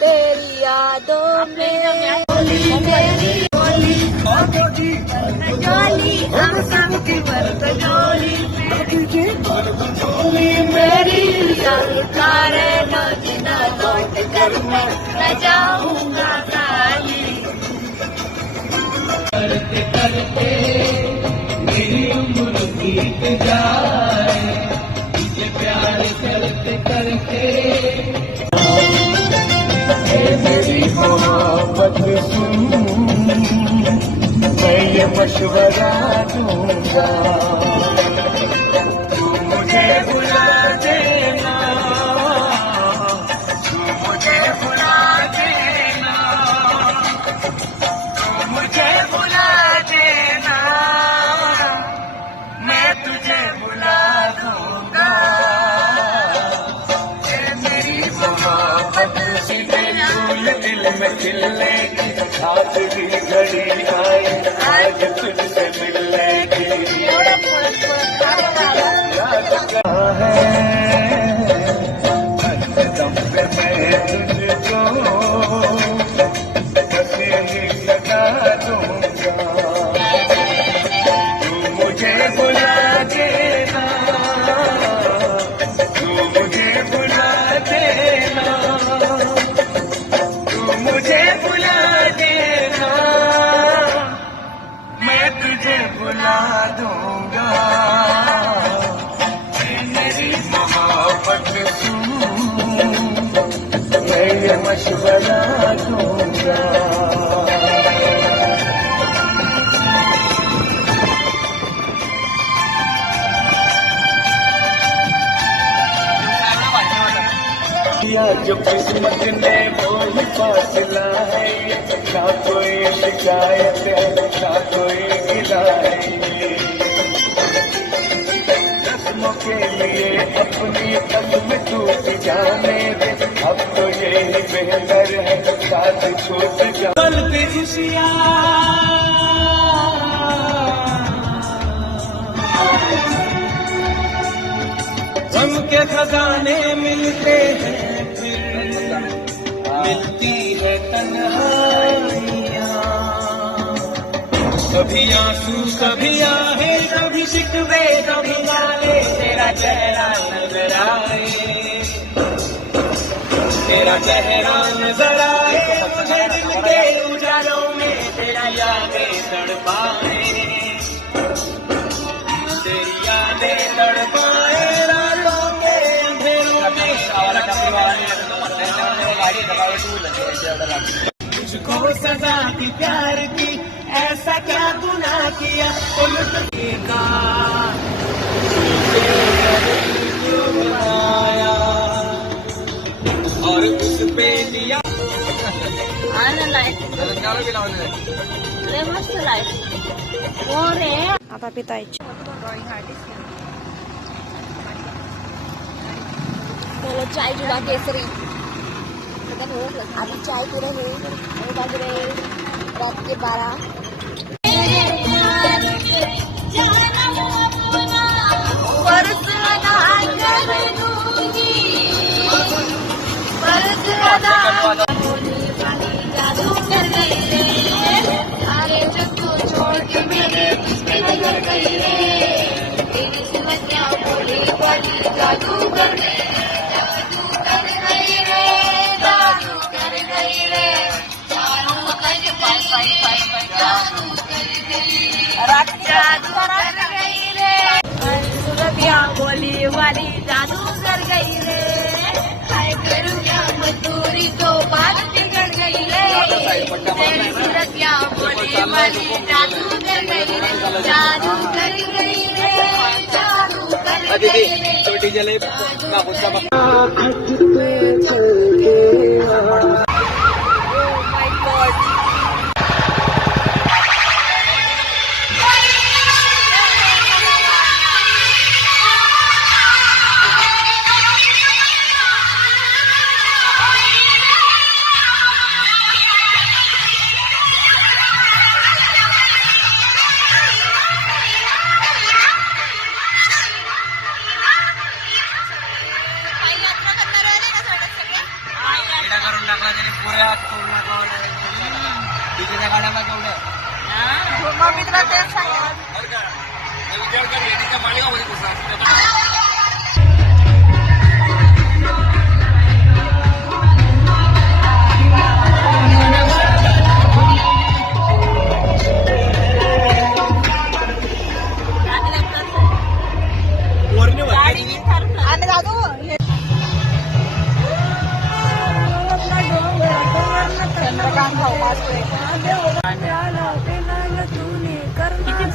तेरी यादों में हम सबकी बरतजोली मेरी सरकारे न लौट कर मैं न जाऊंगा खाली करते करते मेरी उम्र बीत जाए ये प्यार करते करते मेरी मोहब्बत सुन मैं ये मशवरा दूंगा तू मुझे बुला देना तू मुझे बुला देना तू मुझे बुला देना मैं तुझे बुला दूंगा ये मेरी मोहब्बत से दिल में खिलेगी आज भी घड़ी आई आज तुझसे मिलेगी याद कहाँ है दम पे मैं तुझको बस यही लगा दूंगा तू मुझे बुला देना तू मुझे बुला देना मुझे बुला देना मैं तुझे बुला दूंगा मेरी मोहब्बत सुन मैं ये मशवरा दूंगा जो किस्मत ने वो ही फासला है ना कोई शिकायत है ना कोई गिला है रस्मों के लिए अपनी कदम टूट जाने दे अब तो यही बेहतर है साथ छूट जाने गम के खजाने मिलते हैं मिलती है तन्हाइयाँ कभी आंसू कभी आहे कभी शिकवे कभी गाले तेरा चेहरा नजर आए तेरा चेहरा नजर आए मुझे दिल के उजालों में तेरा यादें तड़पाए तेरी यादें तड़पाए रातों के अंधेरों में तुझको सजा की प्यार की ऐसा क्या गुनाह किया और उस पे दिया मस्त लाईफ हो रे आता पितायची चलो चाय जुड़ा केसरी अभी चाय पूरे बज रहे रात के 12 जादू कर गई रे सारे जग को छोड़ के मेरे नजर गई रे तेरी सुमतियां बोली बड़ी जादू कर गई बोली वाली जादू कर गई रे मजदूरी तो बात बिगड़ गई रे तेरी सूरतिया बोली वाली जादू कर गई रे जादू कर गई रे जादू कर गई रे छोटी जले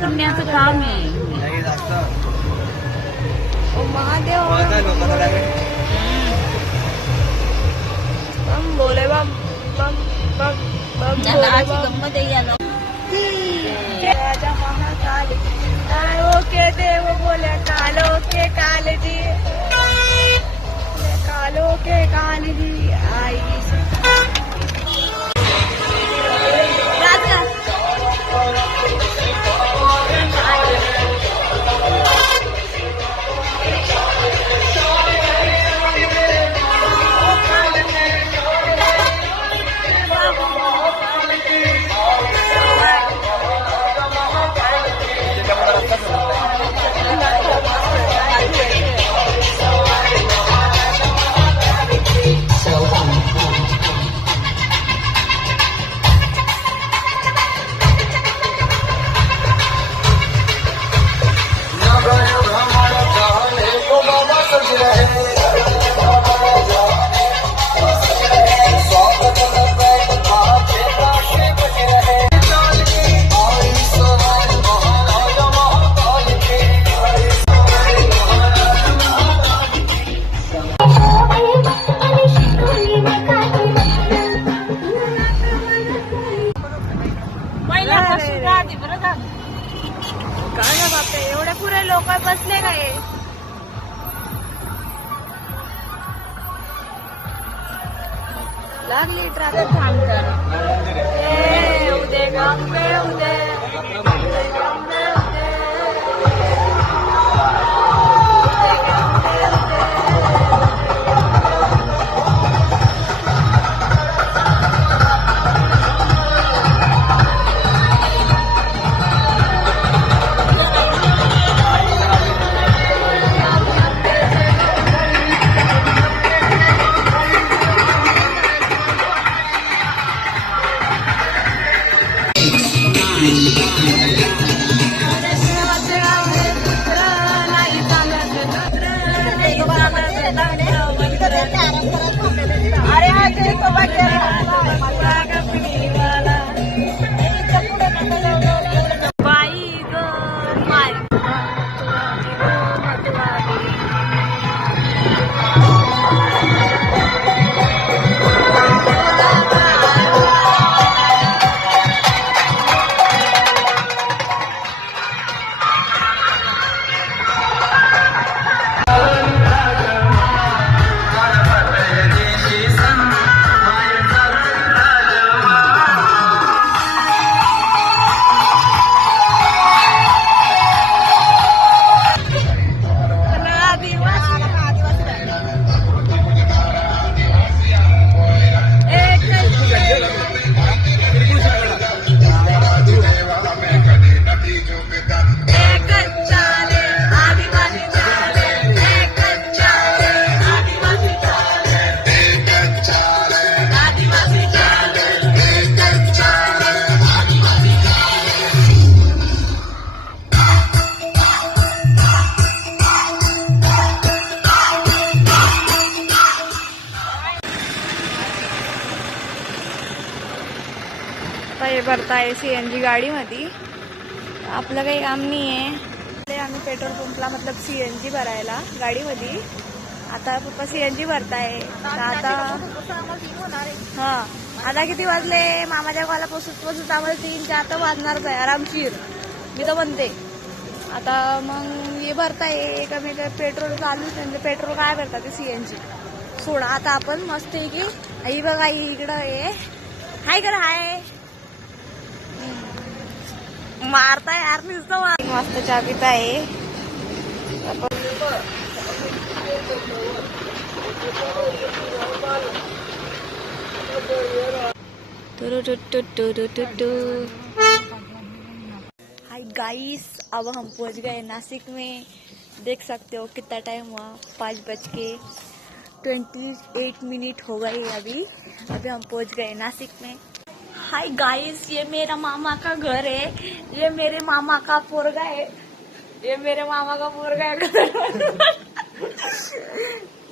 पुण्याचं काम आहे. महादेव बम बोले बम बम बम बम बोले बम गंमत आहे या राजा महाकाल कालो के देव बोले कालो के कालजी कालो के कालजी आई बापरे एवढे पुरे लोक बसले काय लागली ट्रॅफिक थांबतात उदे गंगे उदे अरे हा ते तो बाई ग माय हे भरताय CNG गाडीमध्ये आपलं काही काम नाही आहे आम्ही पेट्रोल पंपला मतलब CNG भरायला गाडीमध्ये आता पप्पा CNG भरताय आता हा आता किती वाजले मामाच्या गावाला पोचत आम्हाला 3-4 तर वाजणारच आहे आरामशीर मी तर म्हणते आता मग हे भरताय एकमेक पेट्रोल चालू त्यांचे पेट्रोल काय भरतात ते CNG सोडा आता आपण मस्त आहे की आई बघा इकडं आहे हाय कर हाय मारता यार नुसतं मस्त चहा पिता आहे हाय गाइस अब हम पहुंच गए नासिक में देख सकते हो कितना टाइम हुआ 5:28 हो गए अभी हम पहुंच गए नासिक में। हाय गाइस ये मेरा मामा का घर है ये मेरे मामा का पोरगा है ये मेरे मामा का पोरगा है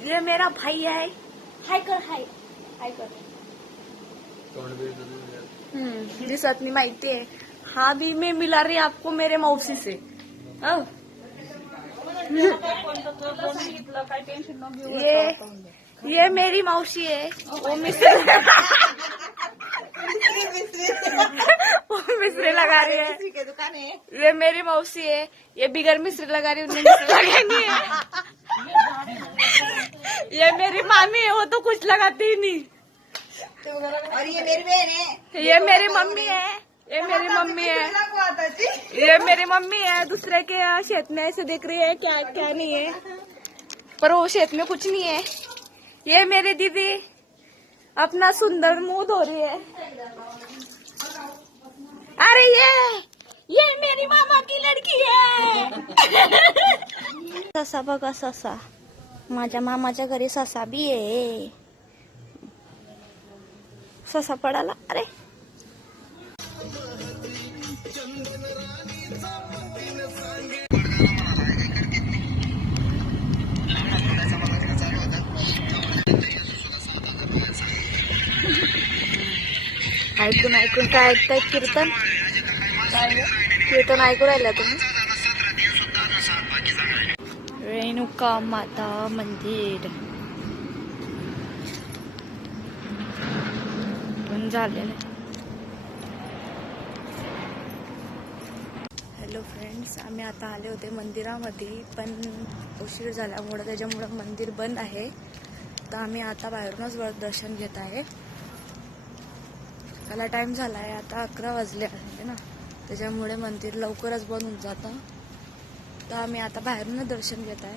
ये मेरा भाई है हाय कर हाय हाय कर दिसत नाही माहिती आहे हाँ भी मैं मिला रही आपको मेरे मौसी से। हाँ? ये मेरी मौसी है, वो मिस्त्री वो मिस्त्री लगा रही है। ये मेरी मौसी है, ये बिगर मिस्त्री लगा रही है, उन्हें मिस्त्री लगानी है। ये मेरी मामी है, वो तो कुछ लगाती ही नहीं। और ये मेरी बहन है, ये मेरी मम्मी है, ये मेरी मम्मी है, ये मेरी मम्मी है। दूसरे के यहाँ शेत में ऐसे देख रही है क्या क्या नहीं है, पर वो शेत में कुछ नहीं है। ये मेरी दीदी अपना सुंदर मुंह धो रही है। अरे ये मेरी मामा की लड़की है। ससा बघा ससा, माझ्या मामाच्या घरी ससा भी आहे। ससा पडाला, अरे ऐकून ऐकून काय ऐकताय? कीर्तन कीर्तन ऐकू राहिला तुम्ही? रेणुका माता मंदिर पण झालेलं आहे. हॅलो फ्रेंड्स, आम्ही आता आले होते मंदिरामध्ये, पण उशीर झाल्यामुळे त्याच्यामुळे मंदिर बंद आहे. तर आम्ही आता बाहेरूनच दर्शन घेत आहे. त्याला टाइम झाला आहे, आता 11 वाजले आहे ना, त्याच्यामुळे मंदिर लवकरच बंद होऊन जातं. तर आम्ही आता बाहेरूनच दर्शन घेत आहे.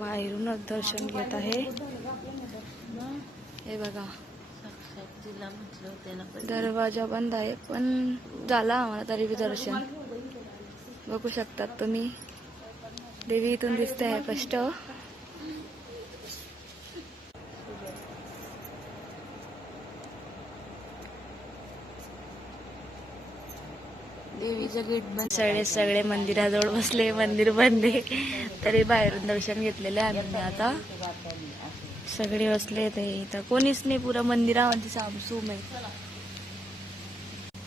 बाहेरूनच दर्शन घेत आहे. हे बघा, दरवाजा बंद आहे, पण झाला आम्हाला तरी बी दर्शन. बघू शकतात तुम्ही, देवी इथून दिसते आहे स्पष्ट. देवीचं गेट बंद. सगळे मंदिराजवळ बसले, मंदिर बंद आहे, तरी बाहेरून दर्शन घेतलेलं आहे आम्ही. आता सगळे बसले, ते इथं कोणीच नाही. पुऱ्या मंदिरामध्ये सामसूम आहे,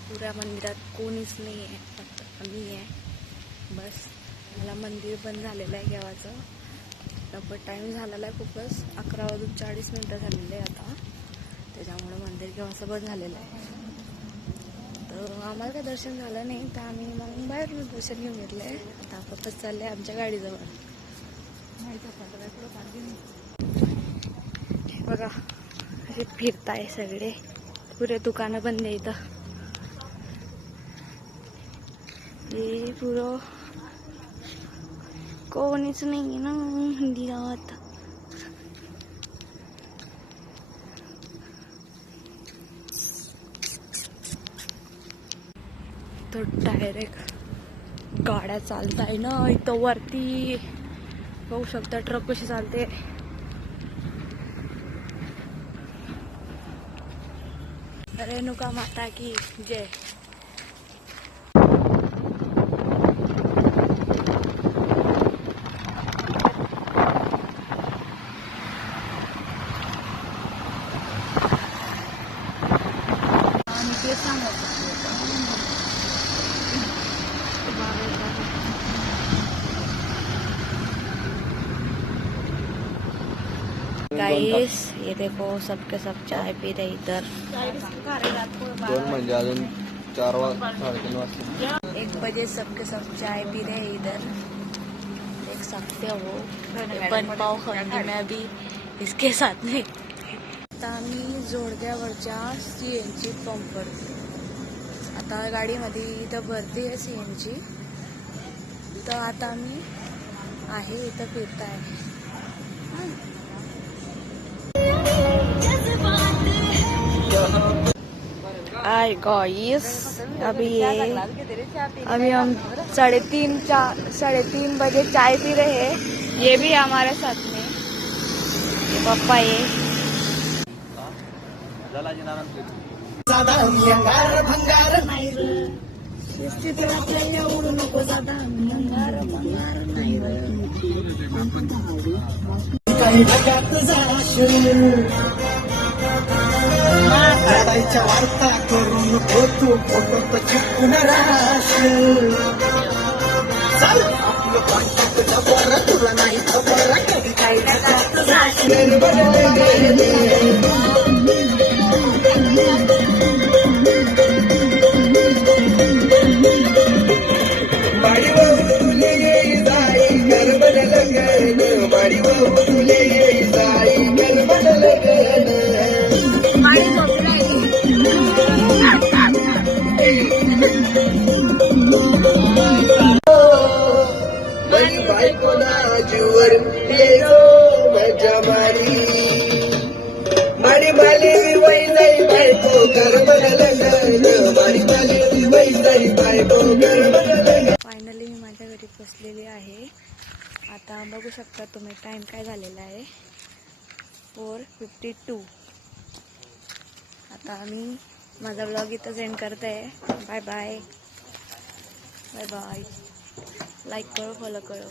पुऱ्या मंदिरात कोणीच नाही आहे, फक्त आम्ही आहे बस. मला मंदिर बंद झालेलं आहे केव्हाचं. पण टाइम झालेला आहे खूपच, 11:40 झालेले आहे आता. त्याच्यामुळे मंदिर केव्हाचं बंद झालेलं आहे. तर आम्हाला काय दर्शन झालं नाही, तर आम्ही मग बाहेरून दर्शन घेऊन घेतलं आहे. आता वापस चालले आमच्या गाडीजवळ. बघा असे फिरताय सगळे, पुरे दुकानं बंद आहे इथं. हे पुरं कोणीच नाही ना मंदिरात. तो डायरेक्ट गाड्या चालताय ना इथं वरती, बघू शकता ट्रक कशी चालते. रेणुका माता की जय. गाइस ये देखो सबके सब चाय पी रहे इधर. 2 म्हणजे अजून 4 वाजता 3:30 वाजता. 1 बजे सबके सब चाय पी रहे हैं इधर, देख सकते हो. बन पाव खाने में अभी इसके साथ में. आता आम्ही जोडग्यावरच्या CNG पंपवर, आता गाडीमध्ये इथं भरती आहे CNG. तर आता आम्ही आहे इथं फिरताय. हाय गाइस, अभी हम 3:30 बजे चाय पी रहे हैं. ये भी हमारे साथ में, ये पापा ये वार्ता करून होतो फोटो चिपकून राश चल आपलं कॉन्टॅक्ट जबर तुला नाही खबर कधी काही माडी तुले जाई गरबड लगन माडी तुले जाई गरबड लगन बरी बायकोला जीवर येतो मजा मारी मारी माली वै जाई बायको गरबड लगन मारी माली वै जाई बायको गरबड लगन. फायनली मी माझ्या घरी पोचलेली आहे. आता बघू शकता तुम्ही टाइम काय झालेला आहे 4:52. आता मी माझा ब्लॉग इथं एंड करते. Bye bye bye bye. Like करो फॉलो करो.